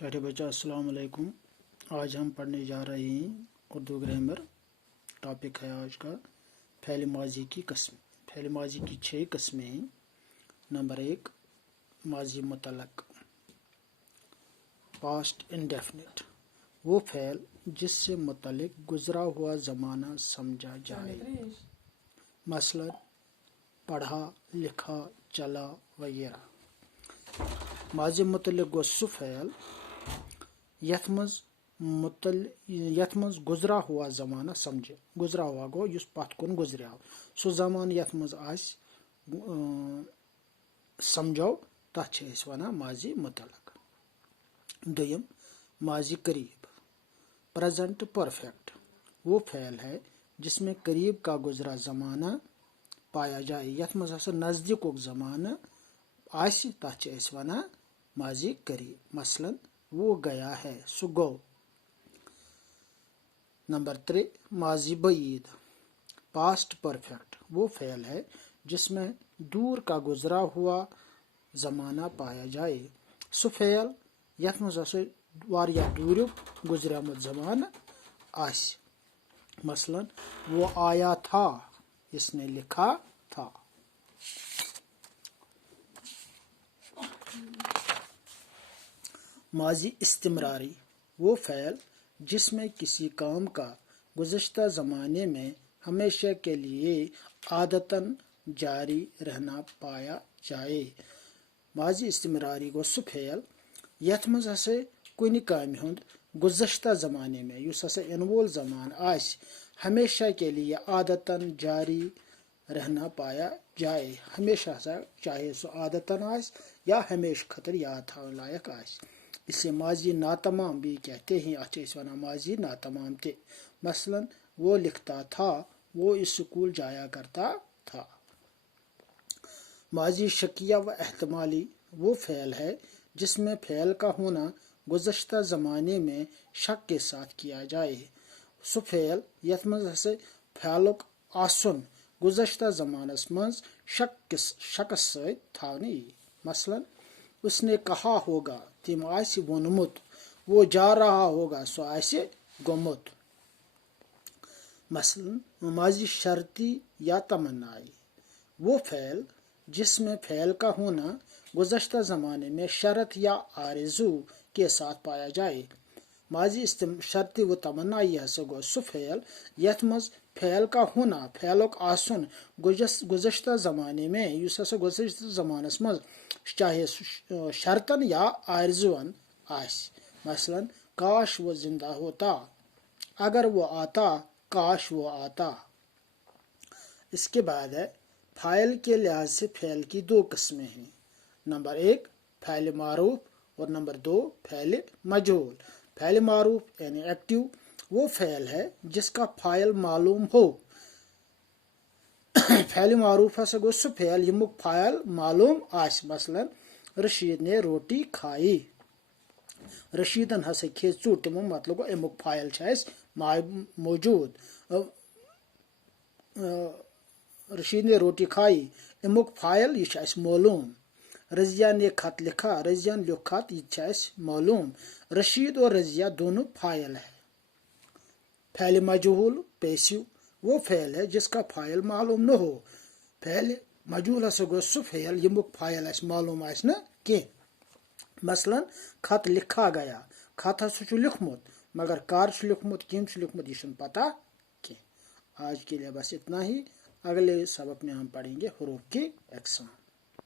प्यारे बच्चा अस्सलाम वालेकुम। आज हम पढ़ने जा रहे हैं उर्दू ग्रामर। टॉपिक है आज का फ़ेल माजी की कस्में। फ़ेल माजी की 6 कस्में हैं। नंबर 1 माजी मुतलक, पास्ट इंडेफिनिट, वो फ़ेल जिससे मुतलक गुज़रा हुआ ज़माना समझा जाए, मसलन पढ़ा, लिखा, चला वगैरह। माजी मुतलक गो सु फ़ेल यथ मज गुजरा हुआ ज़माना समझे। गुजरा हुआ गो युस पथ कुन गुजरिया सो ज़मान यथ मज आस समझो तथ वना माजी मुतलक। दोयम माजी करीब, प्रेजेंट परफेक्ट, वो फ़ेल है जिसमें करीब का गुजरा ज़माना पाया जाए। यथ मज नज़दीक ज़माना आस तथ वना माजी करीब। मसलन वो गया है, सो गो। नंबर 3 माजी बईद, पास्ट परफेक्ट, वो फ़ेल है जिसमें दूर का गुजरा हुआ ज़माना पाया जाए। सो फ़ेल यथ मज वारिया दूरिक गुजरियामुत ज़माना आस। मसलन वो आया था, इसने लिखा था। माजी इस्तिमरारी, वो फ़ेल जिसमें किसी काम का गुज़श्ता ज़माने में हमेशा के लिए आदतन जारी रहना पाया जाए। माजी इस्तिमरारी गो सु फ़ेल यथ मज कुन कामि हुंद गुज़श्ता ज़माने में युस इन वोल ज़मान आस हमेशा के लिए आदतन जारी रहना पाया जाए। हमेशा चाहे सो आदतन आस या हमेशा खतर याद था लायक आस। इसे माजी नातमाम भी कहते हैं। अच्छे इस वना माजी नातमाम थे। मसलन वो लिखता था, वो स्कूल जाया करता था। माजी शकिया व एहतमाली, वो फ़ेल है जिसमें फ़ेल का होना गुज़श्ता ज़माने में शक के साथ किया जाए। सो फ़ेल यथ मज फ़ेलुक आसुन गुज़श्ता ज़मानस मज शक सत थावनी। मसलन उसने कहा होगा, तिम आसि वोनमुत, वो जा रहा होगा, सो आसि गोमुत। मसलन माजी शर्ती या तमन्नाई, वो फ़ेल जिसमें फ़ेल का होना गुज़श्ता ज़माने में शरत या आरज़ू के साथ पाया जाए। माजी शर्ती व तमन्नाई गो सु फ़ेल यथ मज फ़ेल का होना फ़ेलुक आसुन गुज़श्ता ज़माने में युस गुज़श्ता ज़मानस मज चाहे शर्तन या आरज़ुअन आस। मसलन काश वो जिंदा होता, अगर वो आता, काश वो आता। इसके बाद है फ़ाइल के लिहाज से फ़ेल की 2 किस्में हैं। नंबर 1 फ़ेल मारूफ और नंबर 2 फ़ेल मजहूल। फ़ेल मारूफ यानी एक्टिव, वो फ़ेल है जिसका फ़ाइल मालूम हो। फ़ेल मारूफ गो सु फ़ेल यमुक फ़ाइल मालूम आस। मसलन रशीद ने रोटी खाई, रशीदन खे चूट, तमो मतलब गो अमुक फ़ाइल मौजूद। रशीद ने रोटी खाई, अमुक फ़ाइल यह मालूम। रज़िया ने खत लिखा, रज़िया ने लिख खत, यह मालूम। रशीद और रज़िया दोनों फ़ाइल है। फ़ेल मजहूल पैसिव, वो फ़ेल है जिसका फ़ाइल मालूम न हो। फ़ेल मजहूल गो सु फ़ेल यमुक फ़ाइल मालूम आस न के। मसलन खत लिखा गया, खत लिखमुत मगर कर लिखमुत किम लिखमुत यह पता के। आज के लिए बस इतना ही। अगले सबक में हम पढ़ेंगे हरूफ की अक़साम।